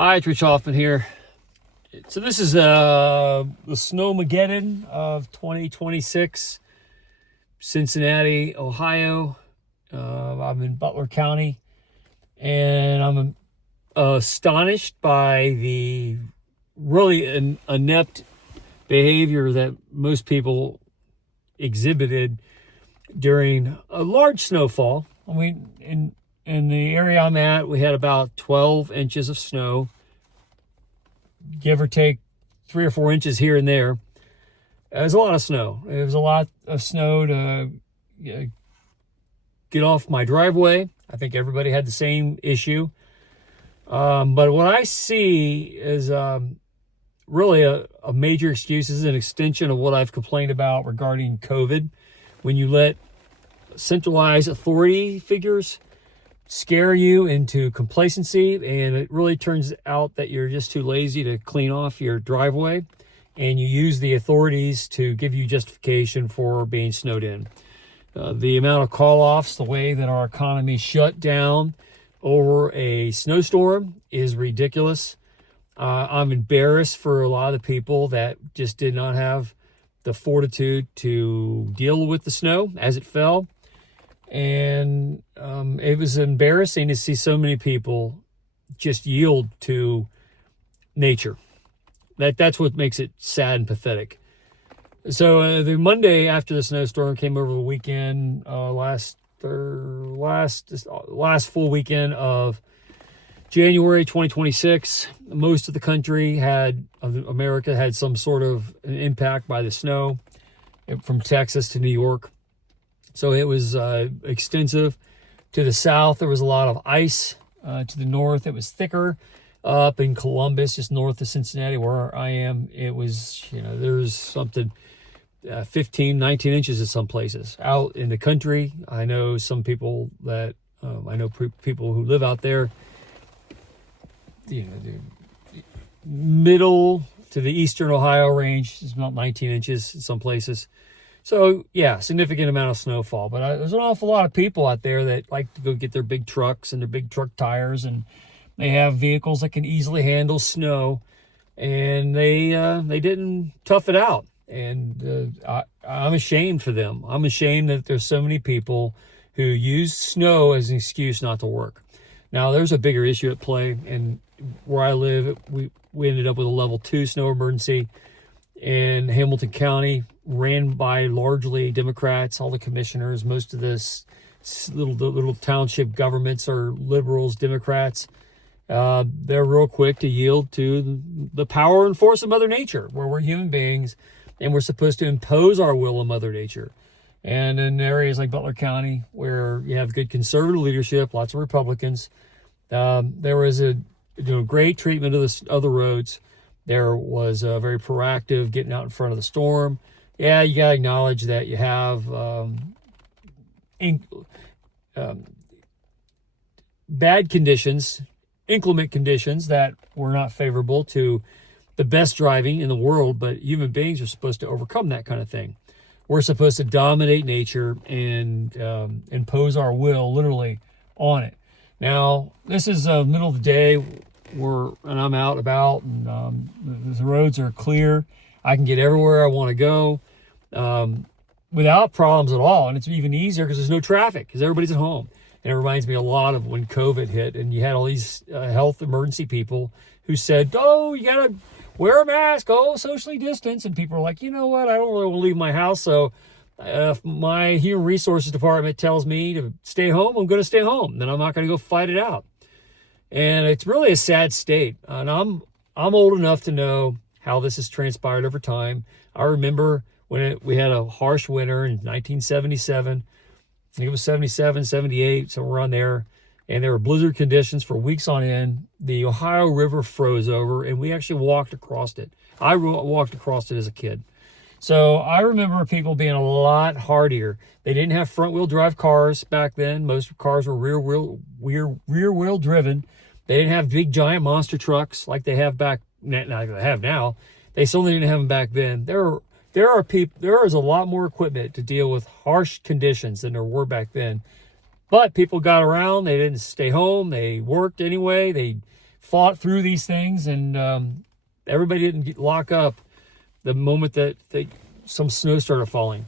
Hi, it's Rich Hoffman here. So this is the Snowmageddon of 2026, Cincinnati, Ohio. I'm in Butler County, and I'm astonished by the really inept behavior that most people exhibited during a large snowfall. I mean, in the area I'm at, we had about 12 inches of snow, give or take 3 or 4 inches here and there. It was a lot of snow. It was a lot of snow to get off my driveway. I think everybody had the same issue. But what I see is really a major excuse. This is an extension of what I've complained about regarding COVID. When you let centralized authority figures scare you into complacency, and it really turns out that you're just too lazy to clean off your driveway, and you use the authorities to give you justification for being snowed in. The amount of call-offs, the way that our economy shut down over a snowstorm is ridiculous. I'm embarrassed for a lot of the people that just did not have the fortitude to deal with the snow as it fell. And it was embarrassing to see so many people just yield to nature. That's what makes it sad and pathetic. So the Monday after the snowstorm came over the weekend, last full weekend of January 2026, most of the country America had some sort of an impact by the snow, from Texas to New York. So it was extensive. To the south, there was a lot of ice. To the north, it was thicker. Up in Columbus, just north of Cincinnati, where I am, it was, there's something 15, 19 inches in some places. Out in the country, I know some people that, people who live out there, the middle to the eastern Ohio range is about 19 inches in some places. So, yeah, significant amount of snowfall. But there's an awful lot of people out there that like to go get their big trucks and their big truck tires, and they have vehicles that can easily handle snow, and they didn't tough it out. And I'm ashamed for them. I'm ashamed that there's so many people who use snow as an excuse not to work. Now, there's a bigger issue at play, and where I live, we ended up with a level 2 snow emergency in Hamilton County, ran by largely Democrats. All the commissioners, most of this little township governments are liberals, Democrats. They're real quick to yield to the power and force of Mother Nature, where we're human beings and we're supposed to impose our will on Mother Nature. And in areas like Butler County, where you have good conservative leadership, lots of Republicans, there was a great treatment of the roads. There was a very proactive getting out in front of the storm. Yeah, you got to acknowledge that you have bad conditions, inclement conditions that were not favorable to the best driving in the world, but human beings are supposed to overcome that kind of thing. We're supposed to dominate nature and impose our will literally on it. Now, this is middle of the day, and I'm out about, and the roads are clear. I can get everywhere I want to go without problems at all, and it's even easier because there's no traffic because everybody's at home. And it reminds me a lot of when COVID hit, and you had all these health emergency people who said, "Oh, you gotta wear a mask, socially distance," and people are like, "You know what? I don't really want to leave my house, so if my human resources department tells me to stay home, I'm going to stay home. Then I'm not going to go fight it out." And it's really a sad state. And I'm old enough to know how this has transpired over time. I remember when we had a harsh winter in 1977. I think it was 77, 78, somewhere around there. And there were blizzard conditions for weeks on end. The Ohio River froze over, and we actually walked across it. I walked across it as a kid. So I remember people being a lot hardier. They didn't have front-wheel drive cars back then. Most cars were rear-wheel driven. They didn't have big, giant monster trucks like they have now. They certainly didn't have them back then. There is a lot more equipment to deal with harsh conditions than there were back then. But people got around. They didn't stay home. They worked anyway. They fought through these things, and everybody didn't lock up the moment that some snow started falling.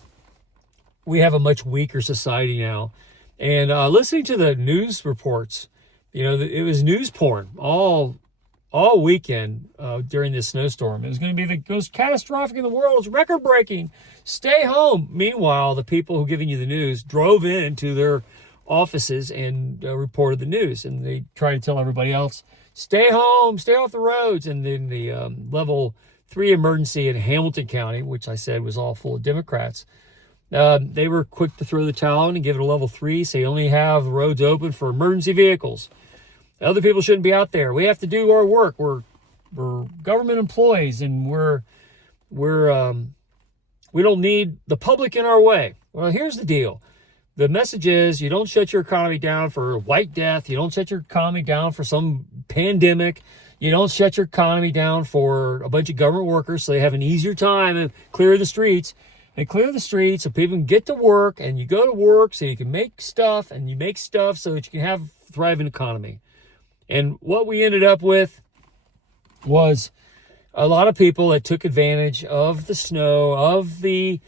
We have a much weaker society now. And listening to the news reports, it was news porn all weekend during this snowstorm. It was going to be the most catastrophic in the world. It's record-breaking. Stay home. Meanwhile, the people who are giving you the news drove into their offices and reported the news. And they tried to tell everybody else, stay home, stay off the roads. And then the level 3 emergency in Hamilton County, which I said was all full of Democrats, they were quick to throw the towel in and give it a level 3, say only have the roads open for emergency vehicles. Other people shouldn't be out there. We have to do our work. We're government employees, and we don't need the public in our way. Well, here's the deal. The message is you don't shut your economy down for White Death. You don't shut your economy down for some pandemic. You don't shut your economy down for a bunch of government workers so they have an easier time and clear the streets. And clear the streets so people can get to work, and you go to work so you can make stuff, and you make stuff so that you can have a thriving economy. And what we ended up with was a lot of people that took advantage of the snow, of the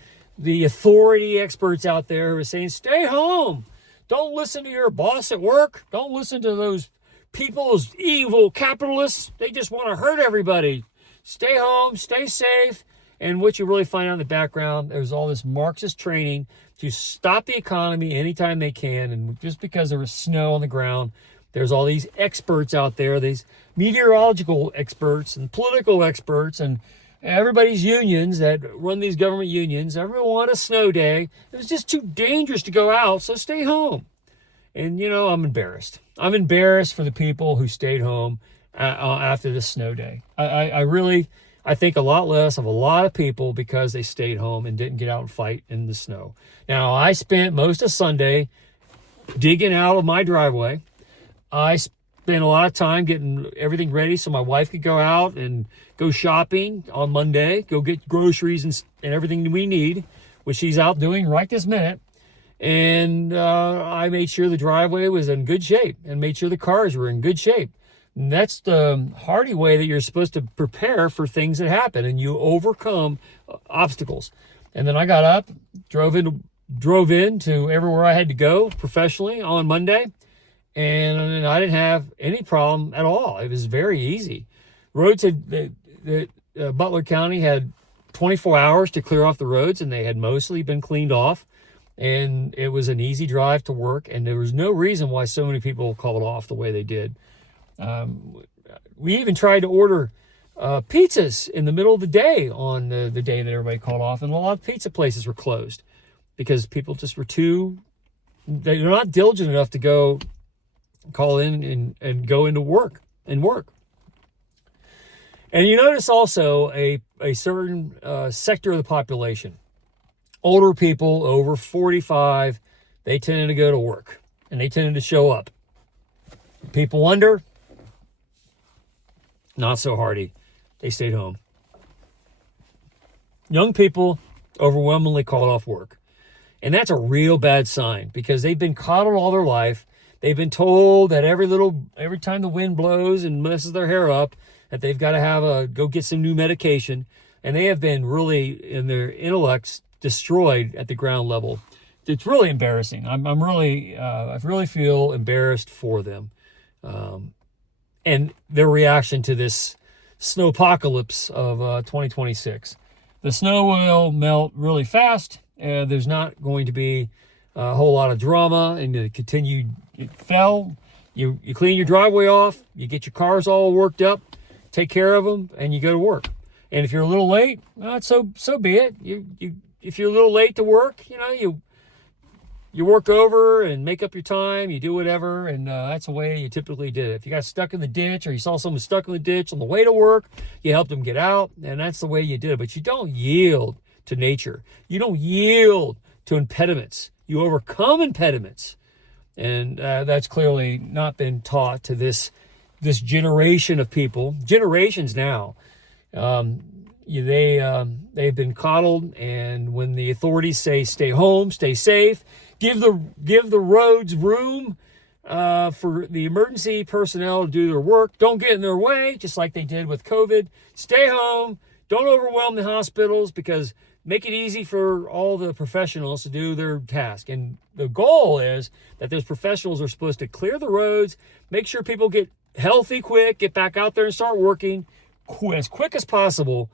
authority experts out there who were saying, stay home. Don't listen to your boss at work. Don't listen to those people, those evil capitalists. They just want to hurt everybody. Stay home, stay safe. And what you really find out in the background, there's all this Marxist training to stop the economy anytime they can. And just because there was snow on the ground, there's all these experts out there, these meteorological experts and political experts and everybody's unions that run these government unions. Everyone wanted a snow day. It was just too dangerous to go out, so stay home. And, I'm embarrassed. I'm embarrassed for the people who stayed home after this snow day. I think a lot less of a lot of people because they stayed home and didn't get out and fight in the snow. Now, I spent most of Sunday digging out of my driveway. I spent a lot of time getting everything ready so my wife could go out and go shopping on Monday, go get groceries and everything we need, which she's out doing right this minute. And I made sure the driveway was in good shape and made sure the cars were in good shape. And that's the hardy way that you're supposed to prepare for things that happen, and you overcome obstacles. And then I got up, drove in to everywhere I had to go professionally on Monday. And I didn't have any problem at all. It was very easy. Roads Butler County had 24 hours to clear off the roads, and they had mostly been cleaned off. And it was an easy drive to work, and there was no reason why so many people called off the way they did. We even tried to order pizzas in the middle of the day on the day that everybody called off, and a lot of pizza places were closed because people just were they're not diligent enough to go call in and go into work. And you notice also a certain sector of the population, older people over 45, they tended to go to work and they tended to show up. People under, not so hardy. They stayed home. Young people overwhelmingly called off work. And that's a real bad sign because they've been coddled all their life. They've been told that every time the wind blows and messes their hair up, that they've got to go get some new medication. And they have been really, in their intellects, destroyed at the ground level. It's really embarrassing. I really feel embarrassed for them. And their reaction to this snowpocalypse of 2026. The snow will melt really fast. There's not going to be a whole lot of drama and the continued fell. You clean your driveway off, you get your cars all worked up, take care of them, and you go to work. And if you're a little late, so be it. If you're a little late to work, you work over and make up your time, you do whatever, and that's the way you typically did it. If you got stuck in the ditch or you saw someone stuck in the ditch on the way to work, you helped them get out, and that's the way you did it. But you don't yield to nature. You don't yield to impediments. You overcome impediments. And that's clearly not been taught to this generation of people. Generations now. They've been coddled, and when the authorities say stay home, stay safe, give the roads room, for the emergency personnel to do their work. Don't get in their way, just like they did with COVID. Stay home. Don't overwhelm the hospitals, because make it easy for all the professionals to do their task. And the goal is that those professionals are supposed to clear the roads, make sure people get healthy quick, get back out there and start working as quick as possible,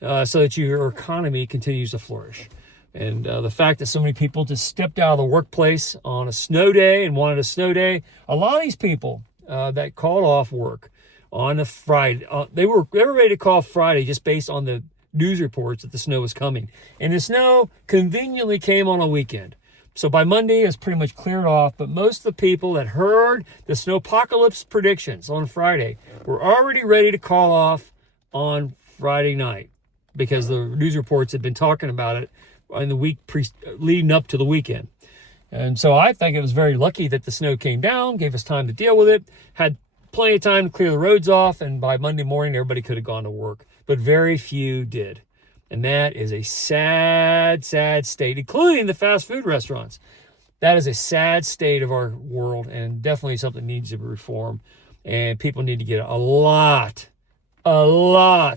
so that your economy continues to flourish. And the fact that so many people just stepped out of the workplace on a snow day and wanted a snow day, a lot of these people that called off work on a Friday, they were ready to call Friday just based on the news reports that the snow was coming. And the snow conveniently came on a weekend. So by Monday, it was pretty much cleared off. But most of the people that heard the snowpocalypse predictions on Friday were already ready to call off on Friday night, because the news reports had been talking about it in the week leading up to the weekend. And so I think it was very lucky that the snow came down, gave us time to deal with it, had plenty of time to clear the roads off, and by Monday morning, everybody could have gone to work. But very few did. And that is a sad, sad state, including the fast food restaurants. That is a sad state of our world, and definitely something needs to be reformed. And people need to get a lot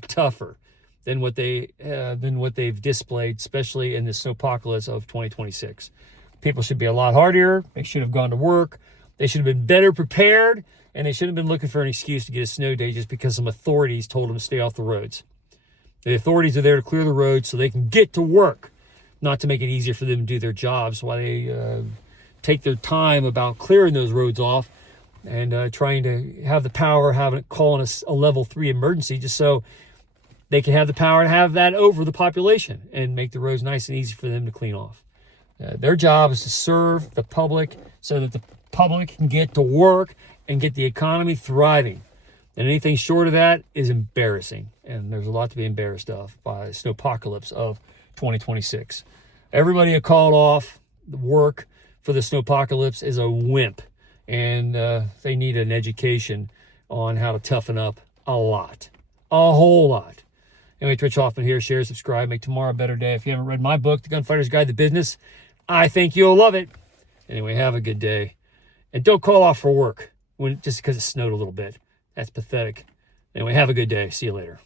tougher than what they've displayed, especially in the snowpocalypse of 2026. People should be a lot hardier. They should have gone to work. They should have been better prepared, and they shouldn't have been looking for an excuse to get a snow day just because some authorities told them to stay off the roads. The authorities are there to clear the roads so they can get to work, not to make it easier for them to do their jobs while they take their time about clearing those roads off and trying to have the power, calling a level 3 emergency just so they can have the power to have that over the population and make the roads nice and easy for them to clean off. Their job is to serve the public so that the public can get to work and get the economy thriving. And anything short of that is embarrassing. And there's a lot to be embarrassed of by the snowpocalypse of 2026. Everybody who called off the work for the snowpocalypse is a wimp. And they need an education on how to toughen up a lot. A whole lot. Anyway, it's Rich Hoffman here. Share, subscribe, make tomorrow a better day. If you haven't read my book, The Gunfighter's Guide to Business, I think you'll love it. Anyway, have a good day. And don't call off for work just because it snowed a little bit. That's pathetic. Anyway, have a good day. See you later.